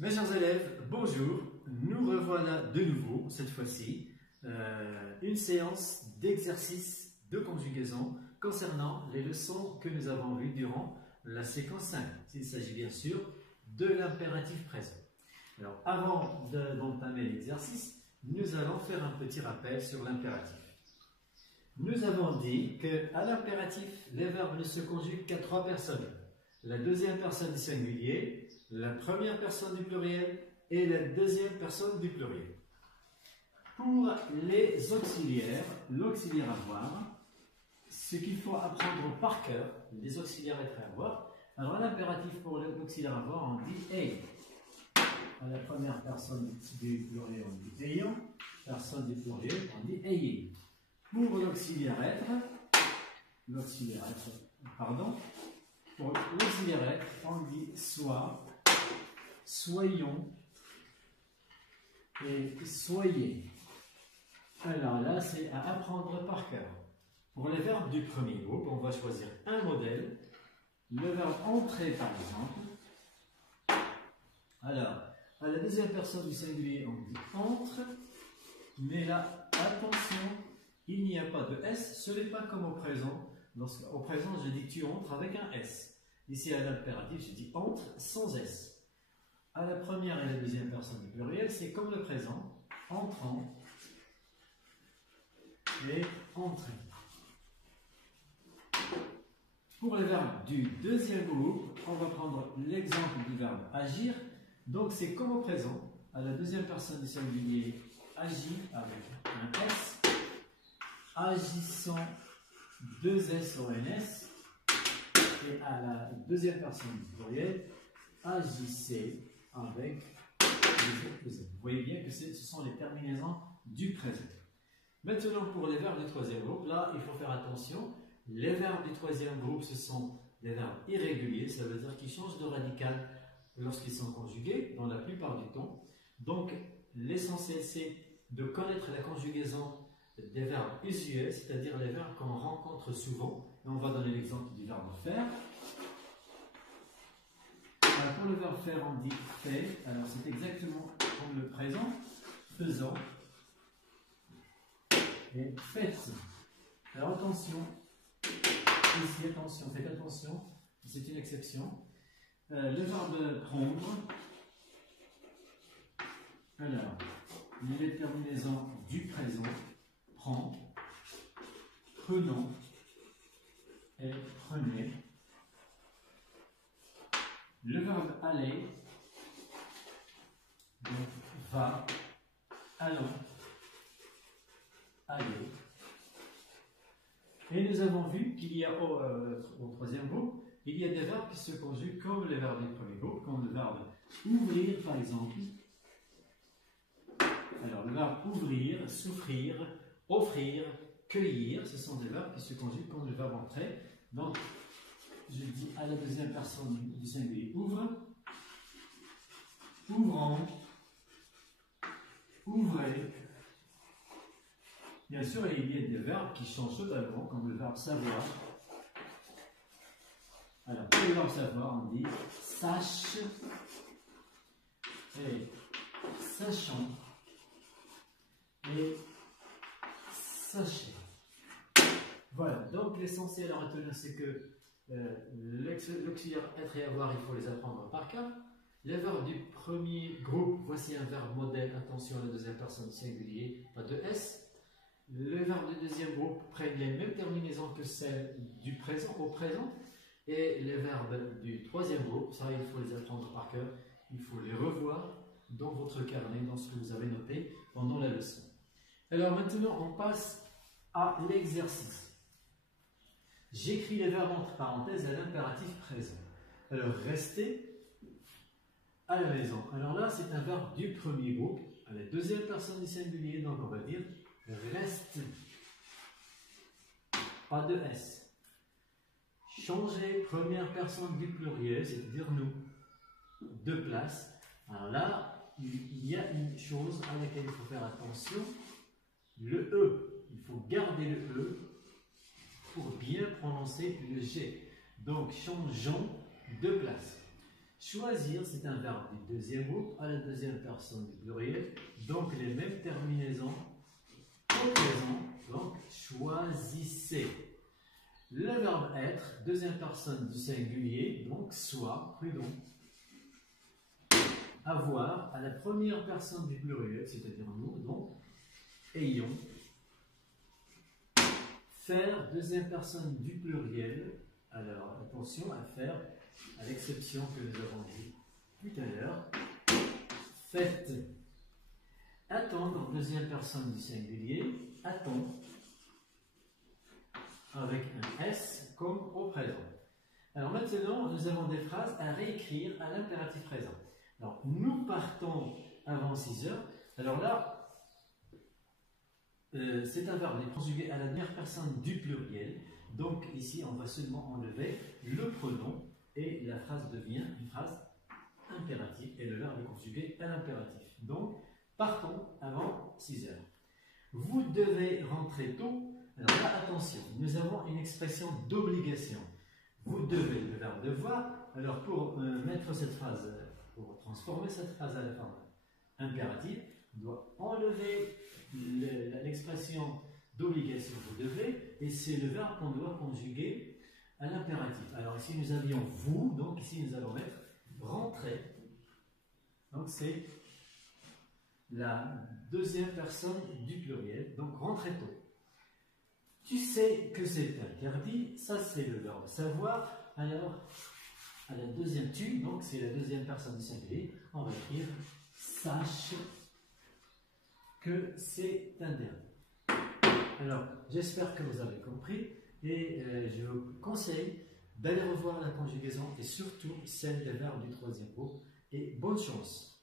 Mes chers élèves, bonjour. Nous revoilà de nouveau, cette fois-ci, une séance d'exercice de conjugaison concernant les leçons que nous avons vues durant la séquence 5. Il s'agit bien sûr de l'impératif présent. Alors, avant d'entamer l'exercice, nous allons faire un petit rappel sur l'impératif. Nous avons dit qu'à l'impératif, les verbes ne se conjuguent qu'à trois personnes. La deuxième personne du singulier, la première personne du pluriel et la deuxième personne du pluriel. Pour les auxiliaires, l'auxiliaire avoir, ce qu'il faut apprendre par cœur, les auxiliaires être et avoir. Alors l'impératif pour l'auxiliaire avoir, on dit ayant. À la première personne du pluriel, on dit ayant. Personne du pluriel, on dit ayez. Pour l'auxiliaire être, pour l'auxiliaire être, on dit soit, soyons et soyez. Alors là, c'est à apprendre par cœur. Pour les verbes du premier groupe, on va choisir un modèle. Le verbe entrer, par exemple. Alors, à la deuxième personne du singulier, on dit entre. Mais là, attention, il n'y a pas de S. Ce n'est pas comme au présent. Au présent, je dis tu entres avec un S. Ici, à l'impératif, je dis entre sans S. À la première et la deuxième personne du pluriel, c'est comme le présent, entrant et entré. Pour les verbes du deuxième groupe, on va prendre l'exemple du verbe agir. Donc, c'est comme au présent, à la deuxième personne du singulier, agit avec un S, agissant, deux S au NS, et à la deuxième personne du pluriel, agissez avec les opposés. Vous voyez bien que ce sont les terminaisons du présent. Maintenant, pour les verbes du troisième groupe, là, il faut faire attention. Les verbes du troisième groupe, ce sont des verbes irréguliers, ça veut dire qu'ils changent de radical lorsqu'ils sont conjugués, dans la plupart du temps. Donc, l'essentiel, c'est de connaître la conjugaison des verbes usuels, c'est-à-dire les verbes qu'on rencontre souvent. Et on va donner l'exemple du verbe faire. Alors, pour le verbe faire, on dit fait. Alors, c'est exactement comme le présent, faisant et faites. Alors, attention. Ici, attention, faites attention, c'est une exception. Le verbe prendre, alors, les terminaisons du présent, prend, prenons et prenez. Le verbe aller, donc va, allons, allez. Et nous avons vu qu'il y a au troisième groupe, il y a des verbes qui se conjuguent comme les verbes du premier groupe, comme le verbe ouvrir par exemple. Alors le verbe ouvrir, souffrir, offrir, cueillir, ce sont des verbes qui se conjuguent comme le verbe entrer. Donc je dis à la deuxième personne du singulier ouvre, ouvrant, ouvrez. Bien sûr, il y a des verbes qui changent totalement, comme le verbe savoir. Alors, pour le verbe savoir, on dit sache et sachant et sachez. Voilà, donc l'essentiel à retenir, c'est que l'auxiliaire être et avoir, il faut les apprendre par cœur. Les verbes du premier groupe, voici un verbe modèle, attention à la deuxième personne singulier, pas de S. Les verbes du deuxième groupe prennent les mêmes terminaisons que celles du présent au présent. Et les verbes du troisième groupe, ça il faut les apprendre par cœur. Il faut les revoir dans votre carnet, dans ce que vous avez noté pendant la leçon. Alors maintenant, on passe à l'exercice. J'écris les verbes entre parenthèses à l'impératif présent. Alors restez à la maison. Alors là, c'est un verbe du premier groupe, à la deuxième personne du singulier, donc on va dire reste, pas de S. Changer première personne du pluriel, c'est-à-dire nous, de place. Alors là, il y a une chose à laquelle il faut faire attention, le E. Il faut garder le E pour bien prononcer le G. Donc, changeons de place. Choisir, c'est un verbe du deuxième groupe à la deuxième personne du pluriel. Donc les mêmes terminaisons au présent. Donc choisissez. Le verbe être, deuxième personne du singulier, donc soit, prudent. Avoir à la première personne du pluriel, c'est-à-dire nous, donc ayons. Faire, deuxième personne du pluriel. Alors attention à faire, à l'exception que nous avons dit tout à l'heure. Faites. Attendre, deuxième personne du singulier. Attends. Avec un S comme au présent. Alors maintenant, nous avons des phrases à réécrire à l'impératif présent. Alors, nous partons avant 6 heures. Alors là, c'est un verbe conjugué à la dernière personne du pluriel. Donc ici, on va seulement enlever le pronom et la phrase devient une phrase impérative et le verbe est conjugué à l'impératif. Donc, partons avant 6 heures. Vous devez rentrer tôt. Alors là, attention, nous avons une expression d'obligation. Vous devez, le verbe devoir. Alors pour mettre cette phrase, pour transformer cette phrase à la forme impérative, on doit enlever l'expression d'obligation, vous devez, et c'est le verbe qu'on doit conjuguer à l'impératif. Alors ici nous avions vous, donc ici nous allons mettre rentrer. Donc c'est la deuxième personne du pluriel, donc rentrer tôt. Tu sais que c'est interdit, ça c'est le verbe savoir. Alors, à la deuxième tu, donc c'est la deuxième personne du singulier, on va écrire sache que c'est interdit. Alors, j'espère que vous avez compris et je vous conseille d'aller revoir la conjugaison et surtout celle des verbes du troisième groupe. Et bonne chance!